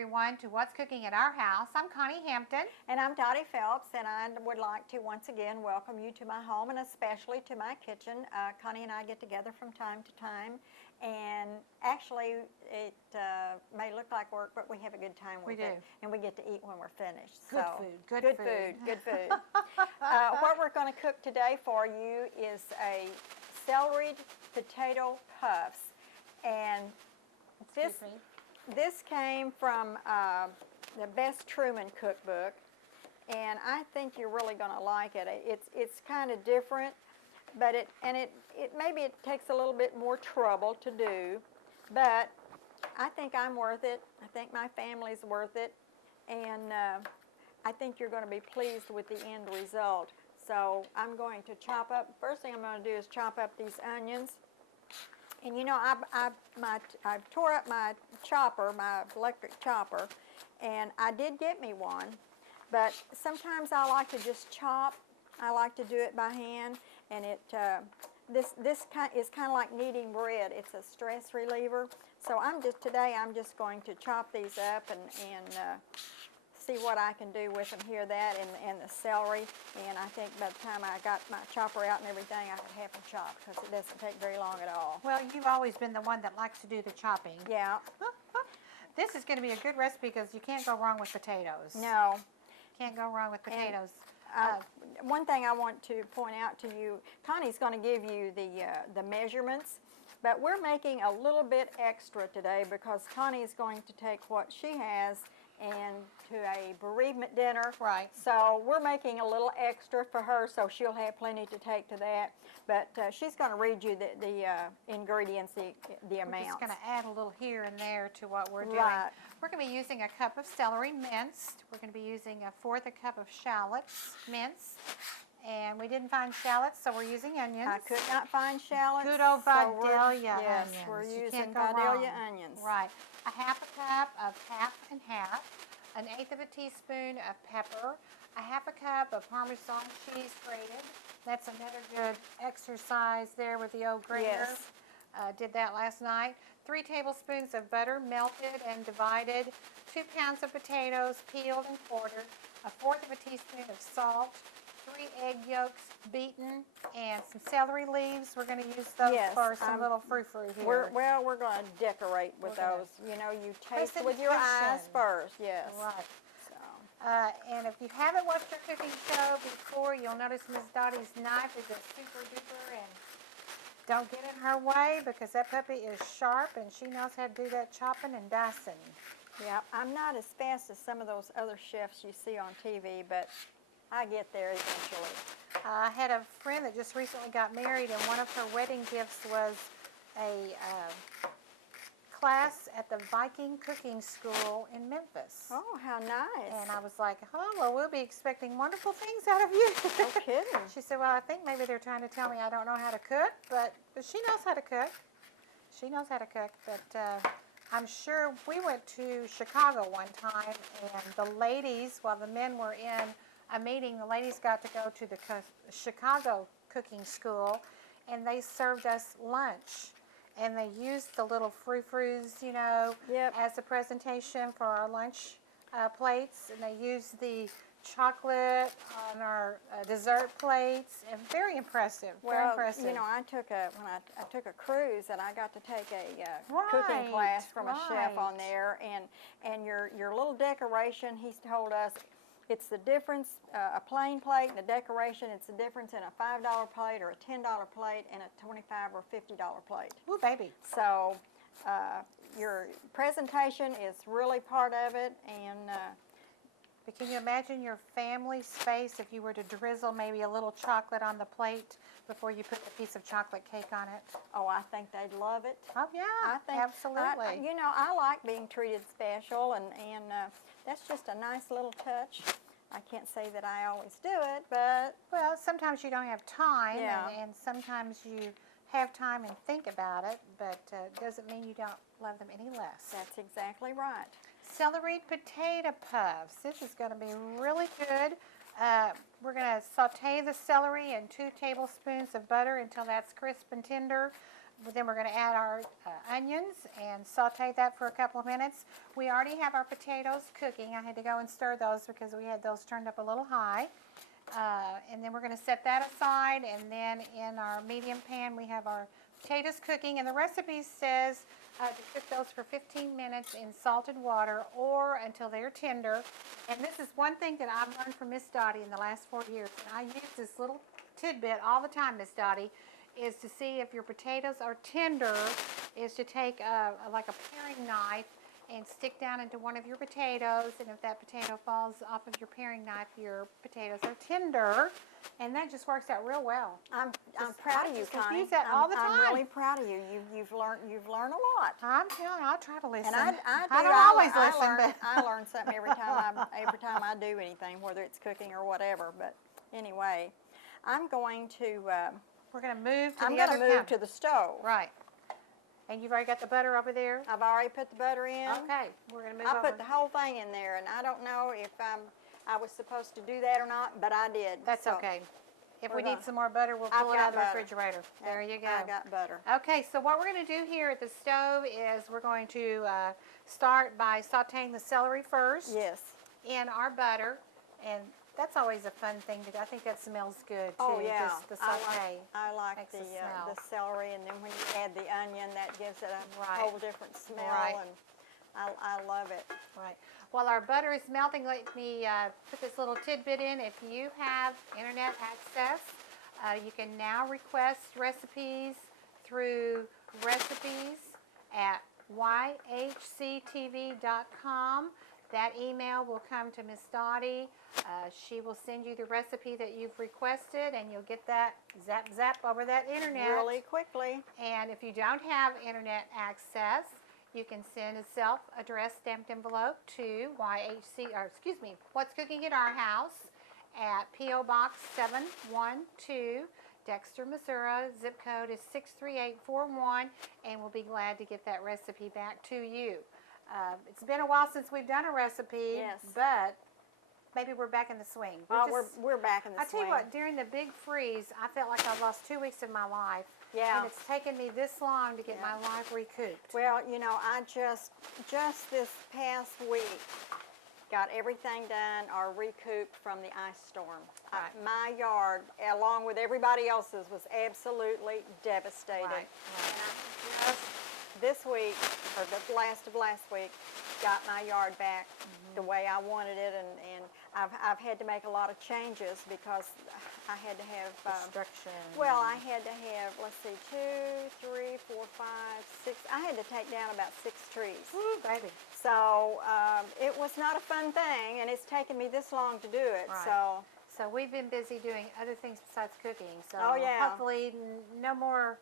everyone, to What's Cooking at Our House. I'm Connie Hampton. And I'm Dottie Phelps, and I would like to once again welcome you to my home and especially to my kitchen. Connie and I get together from time to time, and actually it may look like work, but we have a good time with it. And we get to eat when we're finished. Good so, food, good food. Good food. What we're going to cook today for you is a celery potato puffs. And this came from the Best Truman cookbook, and I think you're really going to like it. It's kind of different, but maybe it takes a little bit more trouble to do, but I think I'm worth it. I think my family's worth it, and I think you're going to be pleased with the end result. So I'm going to chop up. First thing I'm going to do is chop up these onions. And you know, I tore up my chopper, my electric chopper, and I did get me one, but sometimes I like to just chop. I like to do it by hand, and this is kind of like kneading bread. It's a stress reliever. So today I'm just going to chop these up and see what I can do with them here, and the celery. And I think by the time I got my chopper out and everything, I could have them chopped because it doesn't take very long at all. Well, you've always been the one that likes to do the chopping. Yeah. This is going to be a good recipe because you can't go wrong with potatoes. No. Can't go wrong with potatoes. One thing I want to point out to you, Connie's going to give you the measurements, but we're making a little bit extra today because Connie is going to take what she has and to a bereavement dinner. Right. So we're making a little extra for her, so she'll have plenty to take to that. But she's going to read you the ingredients, the amounts. We're just going to add a little here and there to what we're doing. Right. We're going to be using a cup of celery minced. We're going to be using a fourth a cup of shallots minced. And we didn't find shallots, so we're using onions. I could not find shallots. Good old Vidalia onions. Yes, we're using Vidalia onions. Right. A half a cup of half and half, an eighth of a teaspoon of pepper, a half a cup of Parmesan cheese grated. That's another good exercise there with the old grater. Yes. Did that last night. 3 tablespoons of butter melted and divided, 2 pounds of potatoes peeled and quartered, a fourth of a teaspoon of salt, 3 egg yolks beaten, and some celery leaves. We're going to use those for some little frou-frou here. We're going to decorate with those. You know, you taste with your eyes first. Yes. Right. And if you haven't watched our cooking show before, you'll notice Miss Dottie's knife is just super duper, and don't get in her way because that puppy is sharp and she knows how to do that chopping and dicing. Yeah, I'm not as fast as some of those other chefs you see on TV, but I get there eventually. I had a friend that just recently got married, and one of her wedding gifts was a class at the Viking Cooking School in Memphis. Oh, how nice. And I was like, oh, well, we'll be expecting wonderful things out of you. No kidding. She said, well, I think maybe they're trying to tell me I don't know how to cook, but she knows how to cook. She knows how to cook, but I'm sure we went to Chicago one time, and the ladies, while the men were in a meeting, the ladies got to go to the Chicago cooking school, and they served us lunch. And they used the little frou-frous, you know, as a presentation for our lunch plates. And they used the chocolate on our dessert plates, and very impressive. Very impressive. You know, I took a cruise, and I got to take a cooking class from a chef on there, and your little decoration, he's told us, it's the difference, a plain plate and a decoration, it's the difference in a $5 plate or a $10 plate and a $25 or $50 plate. Ooh, baby. So your presentation is really part of it. And but can you imagine your family's face if you were to drizzle maybe a little chocolate on the plate before you put a piece of chocolate cake on it? Oh, I think they'd love it. Oh, yeah, I think, absolutely. You know, I like being treated special, and that's just a nice little touch. I can't say that I always do it, but... Well, sometimes you don't have time, yeah. and sometimes you have time and think about it, but doesn't mean you don't love them any less. That's exactly right. Celery potato puffs. This is going to be really good. We're going to saute the celery in 2 tablespoons of butter until that's crisp and tender. then we're going to add our onions and saute that for a couple of minutes. We already have our potatoes cooking. I had to go and stir those because we had those turned up a little high. And then we're going to set that aside, and then in our medium pan we have our potatoes cooking, and the recipe says to cook those for 15 minutes in salted water or until they're tender. And this is one thing that I've learned from Miss Dottie in the last 4 years, and I use this little tidbit all the time, Miss Dottie, is to see if your potatoes are tender, is to take like a paring knife and stick down into one of your potatoes, and if that potato falls off of your paring knife, your potatoes are tender, and that just works out real well. I'm proud of you, Connie. Use that all the time. I'm really proud of you. You've learned a lot. I'm telling you, I'll try to listen. And I don't always listen, but I learn something every time I do anything, whether it's cooking or whatever. But anyway, I'm going to. We're going to move to I'm the other going to move to the stove. Right. And you've already got the butter over there? I've already put the butter in. Okay, we're going to move I over. put the whole thing in there, and I don't know if I was supposed to do that or not, but I did. That's so okay. If we're we need gonna- some more butter, we'll I've pull it got out of the butter. refrigerator. There you go. I got butter. Okay, so what we're going to do here at the stove is we're going to start by sauteing the celery first Yes. in our butter, and that's always a fun thing to do. I think that smells good too. Oh yeah. Just the saute. I like makes the the smell. celery, and then when you add the onion, that gives it a Right. whole different smell, Right. and I love it. Right. While our butter is melting, let me put this little tidbit in. If you have internet access, you can now request recipes through recipes at YHCtv.com. That email will come to Miss Dottie. She will send you the recipe that you've requested, and you'll get that zap zap over that internet. Really quickly. And if you don't have internet access, you can send a self-addressed stamped envelope to What's Cooking at Our House at P.O. Box 712, Dexter, Missouri. Zip code is 63841, and we'll be glad to get that recipe back to you. It's been a while since we've done a recipe, Yes. but maybe we're back in the swing. We're back in the I tell swing. you what, during the big freeze, I felt like I lost 2 weeks of my life. Yeah. And it's taken me this long to get Yeah. my life recouped. Well, you know, I just this past week got everything done or recouped from the ice storm. Right. My yard, along with everybody else's, was absolutely devastated. Right. And I just this week, or the last of last week, got my yard back the way I wanted it, and I've had to make a lot of changes because I had to have Destruction. well, I had to have, let's see, 2, 3, 4, 5, 6. I had to take down about 6 trees. Woo, baby. So it was not a fun thing, and it's taken me this long to do it. Right. So we've been busy doing other things besides cooking. So Oh, yeah. hopefully no more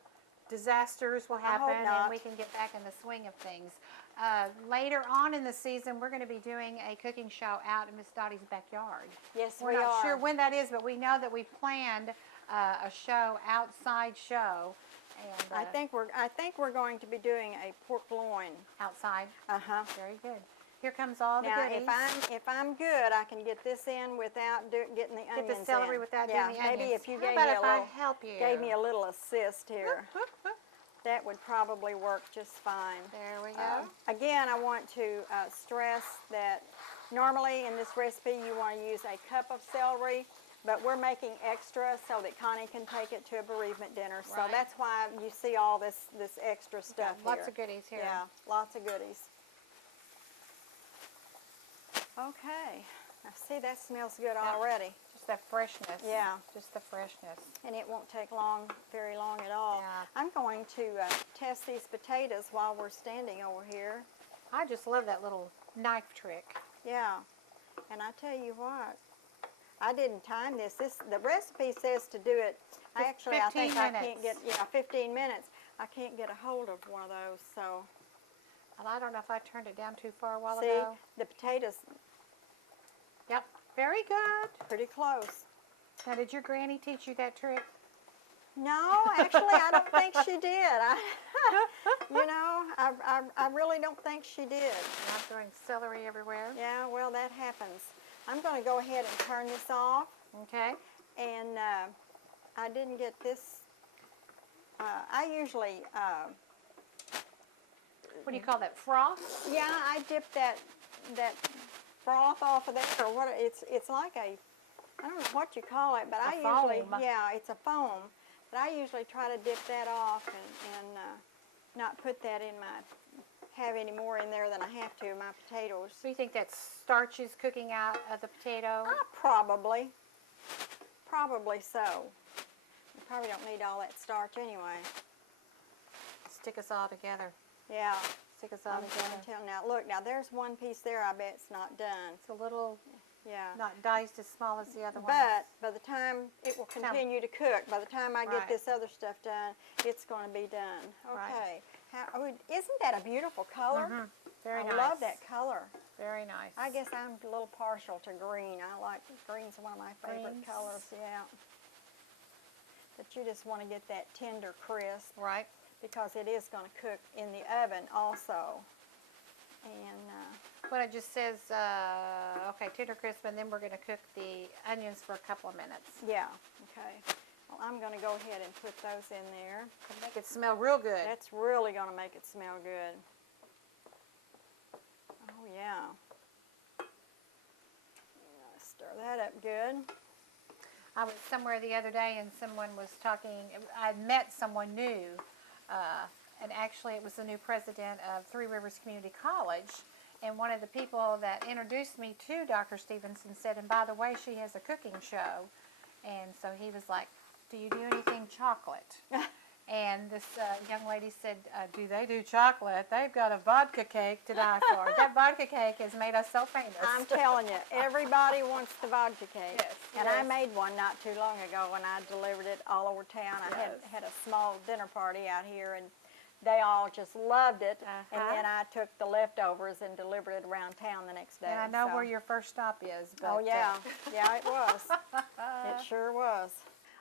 disasters will I hope happen, and not. we can get back in the swing of things. Later on in the season, we're going to be doing a cooking show out in Miss Dottie's backyard. Yes, We're we not are. sure when that is, but we know that we've planned a show, outside show, and I think we're going to be doing a pork loin. outside. Uh-huh. Very good. Here comes all the Now, goodies. if I'm good, I can get this in without getting the onions Get the celery in. without yeah, doing the onions. maybe if you How gave about me if a little, I help you? gave me a little assist here, that would probably work just fine. There we go. Again, I want to stress that normally in this recipe you want to use a cup of celery, but we're making extra so that Connie can take it to a bereavement dinner. So Right. that's why you see all this extra stuff here. Lots of goodies here. Yeah, lots of goodies. Okay, now see, that smells good already, Just that freshness. Yeah. Just the freshness. and it won't take very long at all. Yeah. I'm going to test these potatoes while we're standing over here. I just love that little knife trick. Yeah, and I tell you what, I didn't time this. The recipe says to do it. I think 15 I can't minutes. get 15 minutes. I can't get a hold of one of those. So Well, I don't know if I turned it down too far a while see, ago. the potatoes Yep. Very good. pretty close. Now, did your granny teach you that trick? No, actually, I don't think she did. I really don't think she did. Not throwing celery everywhere. Yeah, well, that happens. I'm going to go ahead and turn this off. Okay. And I didn't get this I usually, What do you call that, froth? yeah, I dip that broth off of there, or what, it's like a, I don't know what you call it, but I usually, foam. yeah, it's a foam. But I usually try to dip that off and not put that in have any more in there than I have to in my potatoes. Do you think that starch is cooking out of the potato? Probably so. You probably don't need all that starch anyway. Stick us all together. Yeah. Stick us all together. Now look, now there's one piece there I bet it's not done. It's a little, Yeah. not diced as small as the other one. But by the time it will continue to cook, by the time I get Right. this other stuff done, it's going to be done. Right. Okay. Isn't that a beautiful color? Very nice. I love that color. Very nice. I guess I'm a little partial to green. I like green's one of my favorite Greens. colors. Yeah. But you just want to get that tender crisp Right. because it is going to cook in the oven also. And What it just says, okay, tender crisp, and then we're going to cook the onions for a couple of minutes. yeah. Okay. Well, I'm going to go ahead and put those in there. To make it smell real good. That's really going to make it smell good. Oh, yeah. Stir that up good. I was somewhere the other day and someone was talking, I met someone new, and actually it was the new president of Three Rivers Community College, and one of the people that introduced me to Dr. Stevenson said, and by the way, she has a cooking show, and so he was like, do you do anything chocolate? And this young lady said, do they do chocolate? They've got a vodka cake to die for. That vodka cake has made us so famous. I'm telling you, everybody wants the vodka cake. Yes, And yes. I made one not too long ago when I delivered it all over town. I had a small dinner party out here, and they all just loved it. And then I took the leftovers and delivered it around town the next day. And I know where your first stop is. But, Oh, yeah. Yeah, it was. It sure was.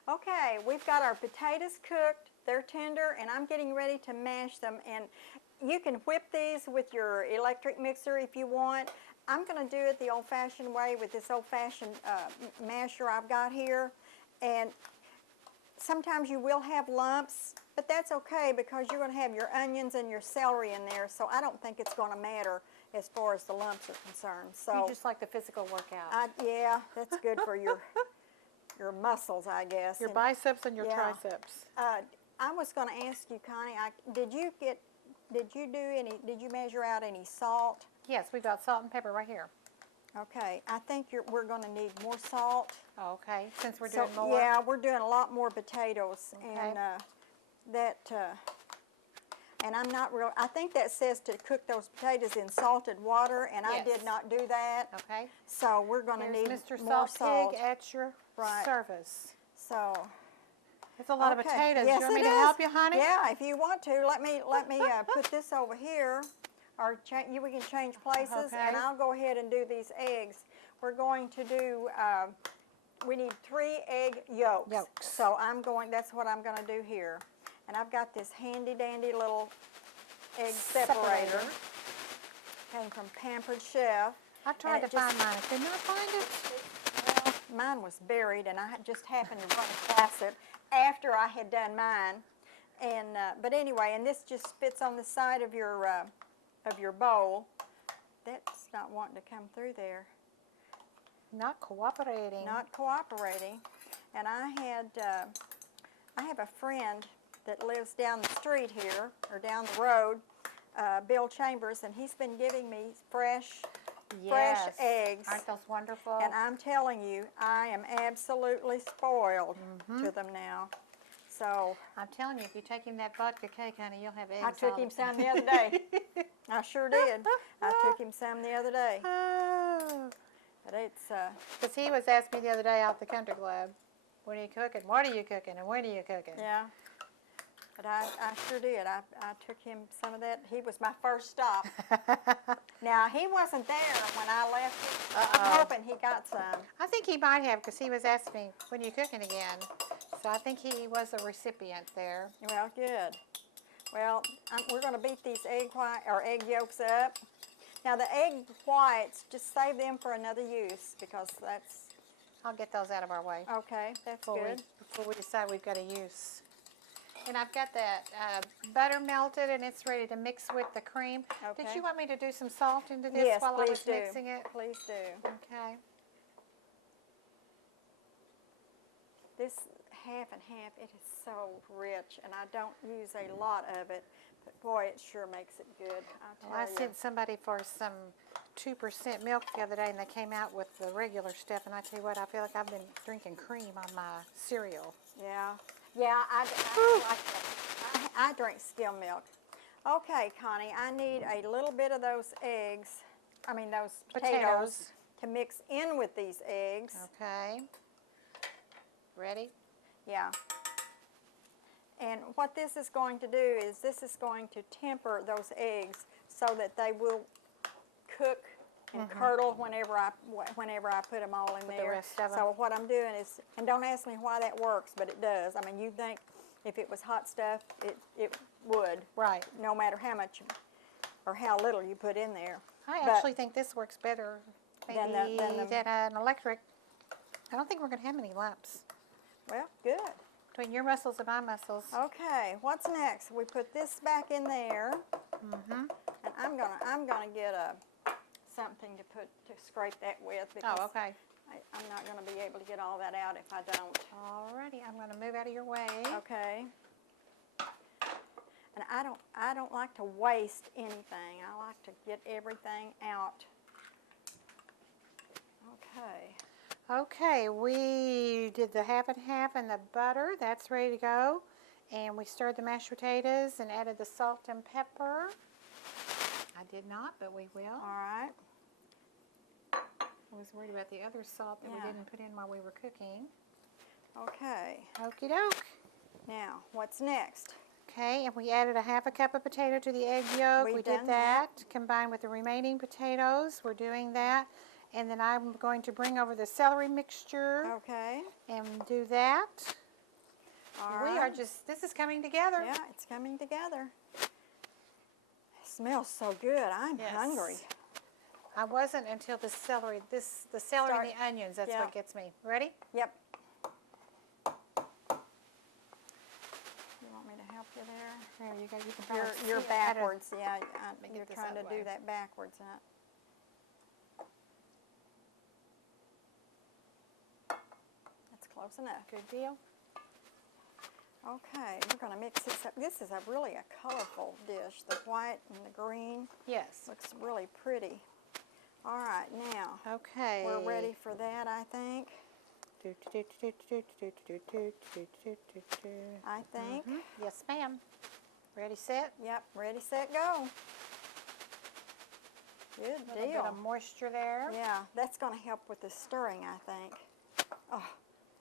Okay, we've got our potatoes cooked. They're tender, and I'm getting ready to mash them. And you can whip these with your electric mixer if you want. I'm going to do it the old-fashioned way with this old-fashioned masher I've got here. And sometimes you will have lumps, but that's okay because you're going to have your onions and your celery in there, so I don't think it's going to matter as far as the lumps are concerned. So you just like the physical workout. yeah, that's good for your muscles, I guess. Your And, biceps and your yeah. triceps. I was going to ask you, Connie, did you measure out any salt? Yes, we've got salt and pepper right here. Okay, I think we're going to need more salt. Okay, since we're doing more. Yeah, we're doing a lot more potatoes, Okay. and and I'm not real. I think that says to cook those potatoes in salted water, and I Yes. did not do that. Okay. So we're going to Here's need Mr. more Salt salt. Pig at your Right. service. So. It's a lot of Okay. potatoes. Yes, Do you want me it to is. help you, honey? Yeah, if you want to, let me put this over here, or we can change places, Okay. and I'll go ahead and do these eggs. We're going to do. We need 3 egg yolks. So that's what I'm going to do here, and I've got this handy dandy little egg separator. Came from Pampered Chef. I tried to find mine. Could not find it. Well, mine was buried, and I just happened to run across it after I had done mine. And but anyway, and this just fits on the side of your bowl. That's not wanting to come through there. Not cooperating. Not cooperating. And I have a friend that lives down the street here, or down the road, Bill Chambers, and he's been giving me fresh eggs. Aren't those wonderful? And I'm telling you, I am absolutely spoiled to them now. So I'm telling you, if you take him that vodka cake, honey, you'll have eggs. I took him some the other day. I sure did. I took him some the other day. Oh. But it's Because he was asking me the other day out at the country club, when are you cooking? What are you cooking? And when are you cooking? yeah. But I sure did. I took him some of that. He was my first stop. Now, he wasn't there when I left him. I'm hoping he got some. I think he might have, because he was asking me, when are you cooking again? So I think he was a recipient there. Well, good. Well, we're going to beat these egg yolks up. Now, the egg whites, just save them for another use, because that's... I'll get those out of our way. Okay, that's good. Before we decide we've got a use. And I've got that butter melted and it's ready to mix with the cream. Okay. Did you want me to do some salt into this Yes, while I please was do. mixing it? Please do. Okay. This half and half, it is so rich, and I don't use a lot of it, but boy, it sure makes it good. Well, I sent somebody for some 2% milk the other day, and they came out with the regular stuff. And I tell you what, I feel like I've been drinking cream on my cereal. Yeah, I like that. I drink skim milk. Okay, Connie, I need a little bit of those eggs, those potatoes to mix in with these eggs. Okay. Ready? Yeah. And what this is going to do is this is going to temper those eggs so that they will cook and curdle whenever I put them all in there. The rest of them. So what I'm doing is, and don't ask me why that works, but it does. I mean, you think if it was hot stuff, it would. Right. No matter how much or how little you put in there. I But actually think this works better maybe than an electric. I don't think we're going to have many lumps well, good. between your muscles and my muscles. Okay, what's next? We put this back in there. And I'm gonna get something to scrape that with because Oh, okay. I'm not gonna be able to get all that out if I don't. Alrighty, I'm going to move out of your way. Okay. And I don't like to waste anything. I like to get everything out. Okay. Okay, we did the half and half and the butter. That's ready to go. And we stirred the mashed potatoes and added the salt and pepper. I did not, but we will. All right. I was worried about the other salt that we didn't put in while we were cooking. Okay. Okie doke. Now, what's next? Okay, and we added a half a cup of potato to the egg yolk. We've We did done that. Combined with the remaining potatoes. We're doing that. And then I'm going to bring over the celery mixture Okay. and do that. All We right. are just, this is coming together. Yeah, it's coming together. It smells so good. I'm Yes. hungry. I wasn't until the celery, the celery and the onions, that's Yeah. what gets me. Ready? Yep. You want me to help you there? There you go. You can probably see You're it. I had to- backwards. Yeah, me you're get this trying to out of the do way. that backwards. That's close enough. Good deal. Okay, we're going to mix this up. This is really a colorful dish. The white and the green Yes. looks really pretty. All right, now Okay. we're ready for that, I think. I think. Yes, ma'am. Ready, set? Yep, ready, set, go. Good A little bit deal. of moisture there. Yeah, that's going to help with the stirring, I think. Oh,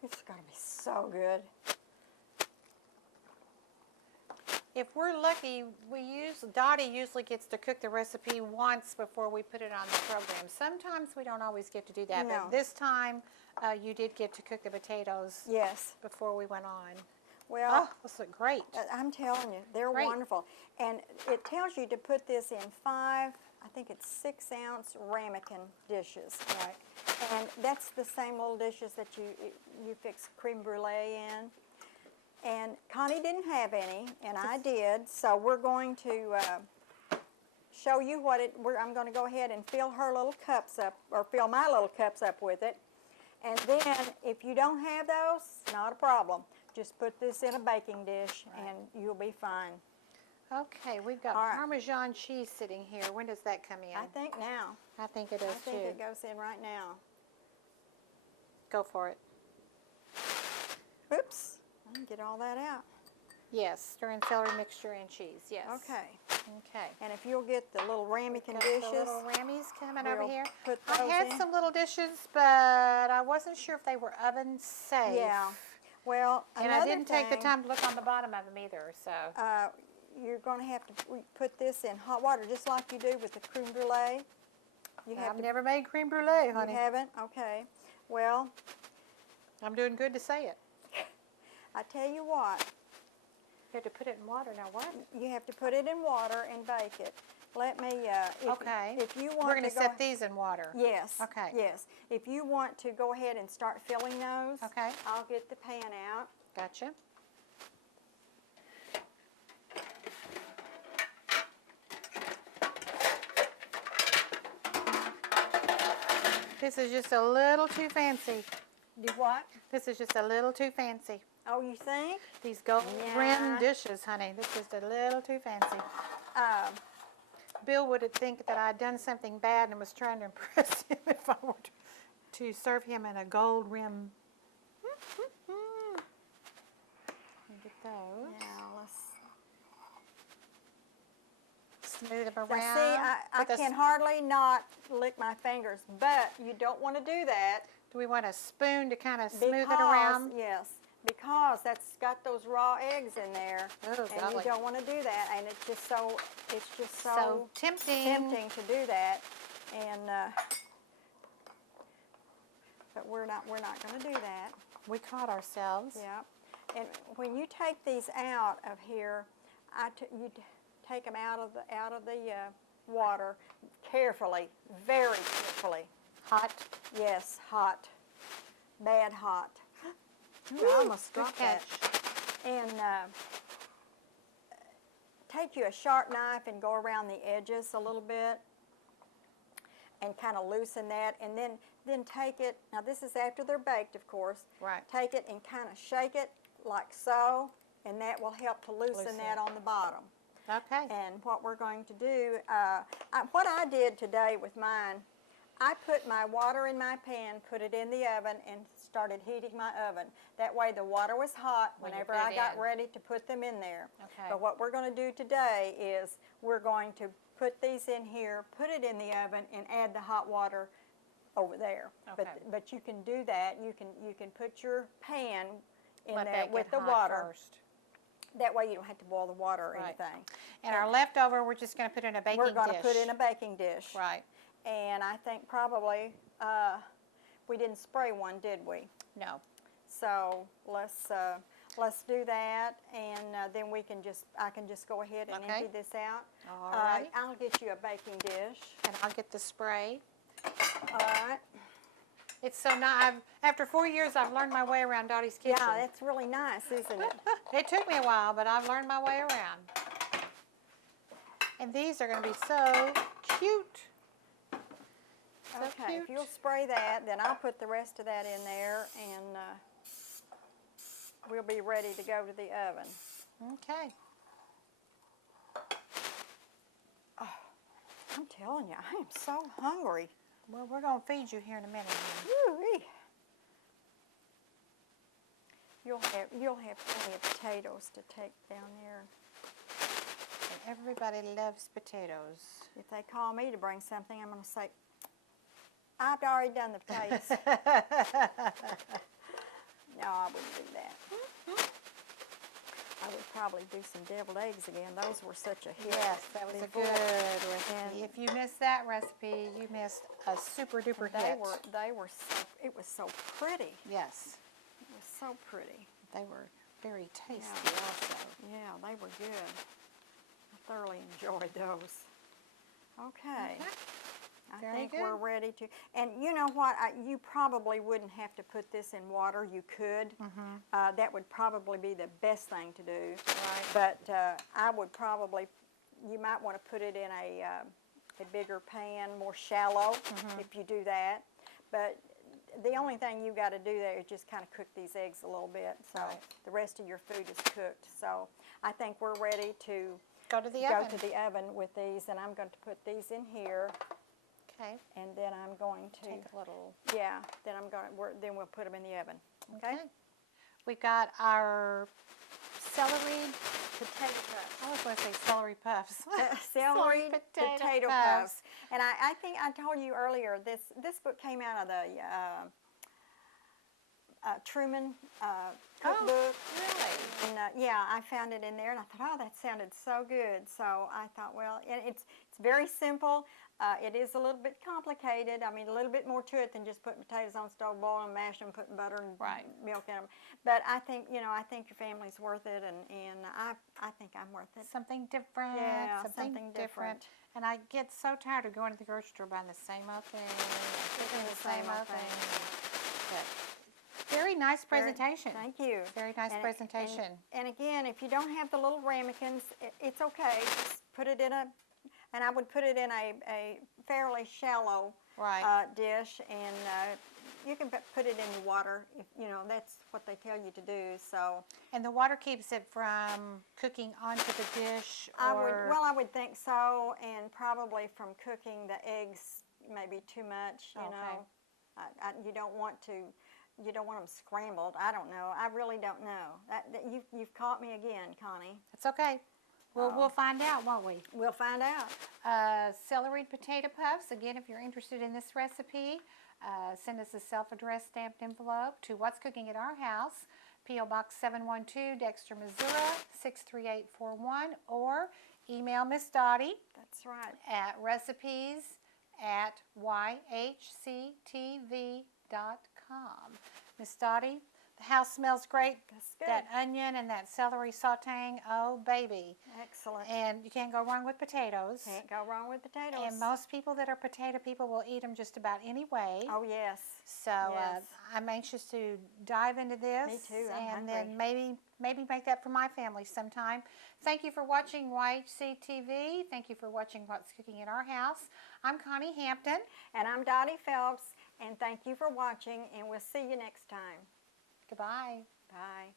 it's going to be so good. If we're lucky, Dottie usually gets to cook the recipe once before we put it on the program. Sometimes we don't always get to do that, No. but this time you did get to cook the potatoes Yes. before we went on. Well, Oh, those look great. I'm telling you, they're Great. wonderful. And it tells you to put this in 5, I think it's 6-ounce ramekin dishes. Right. And that's the same little dishes that you fix creme brulee in. And Connie didn't have any, and I did. So we're going to show you what I'm going to go ahead and fill her little cups up, or fill my little cups up with it. And then if you don't have those, not a problem. Just put this in a baking dish, and you'll be fine. Okay, we've got All right. Parmesan cheese sitting here. When does that come in? I think now. I think it is I think too. it goes in right now. Go for it. Oops. I didn't get all that out. Yes, stir in celery mixture and cheese. Yes. Okay. Okay. And if you'll get the little ramekin Got dishes. the little rammies coming over we'll here. put I those had in. some little dishes, but I wasn't sure if they were oven safe. Yeah. Well, And I didn't take the time to look on the bottom of them either, so. You're going to have to put this in hot water just like you do with the creme brulee. You have I've to. never made creme brulee, honey. You haven't? Okay. Well, I'm doing good to say it. I tell you what. You have to put it in water now. What? You have to put it in water and bake it. Let me. Okay. If you want We're going to to set these in water. Yes. Okay. Yes. If you want to go ahead and start filling those. Okay. I'll get the pan out. Gotcha. This is just a little too fancy. Do what? This is just a little too fancy. Oh, you think? These gold Yeah. rim dishes, honey. This is just a little too fancy. Bill would think that I'd done something bad and was trying to impress him if I were to serve him in a gold rim. Get those. Now let's Smooth them Now, around. see, I can hardly not lick my fingers, but you don't want to do that. Do we want a spoon to kind of smooth it Because, around? yes, because that's got those raw eggs in there, Oh, and golly. you don't want to do that. And it's just so So tempting. tempting to do that. And but we're not going to do that. We caught ourselves. Yeah. And when you take these out of here, you take them out of the water carefully, very carefully. Hot. Yes, hot, bad hot. Ooh, I almost good dropped that. catch. And take you a sharp knife and go around the edges a little bit and kind of loosen that, and then take it. Now this is after they're baked, of course. Right. Take it and kind of shake it like so, and that will help to loosen that on the bottom. Okay. And what we're going to do, what I did today with mine, I put my water in my pan, put it in the oven, and started heating my oven. That way the water was hot When you whenever put it I got in. ready to put them in there. Okay. But what we're going to do today is we're going to put these in here, put it in the oven, and add the hot water over there. Okay. But you can do that. You can put your pan in Let there that with get the hot water. first. That way you don't have to boil the water or Right. anything. And our leftover, we're just going to put in a baking dish. We're going to put in a baking dish. Right. And I think probably we didn't spray one, did we? No. So let's do that, and then I can just go ahead and Okay. empty this out. All right. I'll get you a baking dish. And I'll get the spray. All right. It's so nice. After 4 years, I've learned my way around Dottie's kitchen. Yeah, that's really nice, isn't it? It took me a while, but I've learned my way around. And these are going to be so cute. So Okay, cute. if you'll spray that, then I'll put the rest of that in there, and we'll be ready to go to the oven. Okay. I'm telling you, I am so hungry. Well, we're going to feed you here in a minute. Woo-wee. You'll have plenty of potatoes to take down there. And everybody loves potatoes. If they call me to bring something, I'm going to say, I've already done the potatoes. No, I wouldn't do that. I would probably do some deviled eggs again. Those were such a hit. Yes, that was before. a good recipe. And If you missed that recipe, you missed a super duper hit. They were so, it was so pretty. Yes, It was so pretty. they were very tasty Yeah. also. Yeah, they were good. I thoroughly enjoyed those. Okay. I Very think good. we're ready to. And you know what? You probably wouldn't have to put this in water. You could. That would probably be the best thing to do. Right. But I would probably, you might want to put it in a bigger pan, more shallow, if you do that. But the only thing you got to do there is just kind of cook these eggs a little bit. So Right. the rest of your food is cooked. So I think we're ready to Go to the go oven. to the oven with these, and I'm going to put these in here. Okay. And then I'm going to Take a little. Yeah. Then then we'll put them in the oven. Okay. We've got our celery. Potato puffs. I was going to say celery puffs. Celery potato puffs. puffs. And I think I told you earlier this book came out of the Truman cookbook. Really? And yeah, I found it in there, and I thought, oh, that sounded so good. So I thought, well, and it's very simple. It is a little bit complicated. I mean, a little bit more to it than just putting potatoes on the stove, boiling them, mashing them, putting butter and Right. milk in them. But I think, I think your family's worth it, and I think I'm worth it. Something different. Yeah, something something different. different. And I get so tired of going to the grocery store buying the same old thing. Cooking the same old thing. But very nice presentation. Thank you. Very nice And- presentation. And again, if you don't have the little ramekins, it's okay. Just put it in and I would put it in a fairly shallow Right. dish, and you can put it in the water if you know that's what they tell you to do. So And the water keeps it from cooking onto the dish, I would think so, and probably from cooking the eggs maybe too much. You know, you don't want to. You don't want them scrambled. I don't know. I really don't know. You've caught me again, Connie. It's okay. We'll find out, won't we? We'll find out. Celery potato puffs. Again, if you're interested in this recipe, send us a self-addressed stamped envelope to What's Cooking at Our House, P.O. Box 712, Dexter, Missouri 63841, or email Miss Dottie. That's right. At recipes@yhctv.com. Miss Dottie, the house smells great. That's good. That onion and that celery sauteing, oh baby. Excellent. And you can't go wrong with potatoes. Can't go wrong with potatoes. And most people that are potato people will eat them just about any way. Oh, yes. So Yes. I'm anxious to dive into this. Me too, I'm and hungry. then maybe make that for my family sometime. Thank you for watching YHCtv. Thank you for watching What's Cooking at Our House. I'm Connie Hampton. And I'm Dottie Phelps, and thank you for watching, and we'll see you next time. Goodbye. Bye.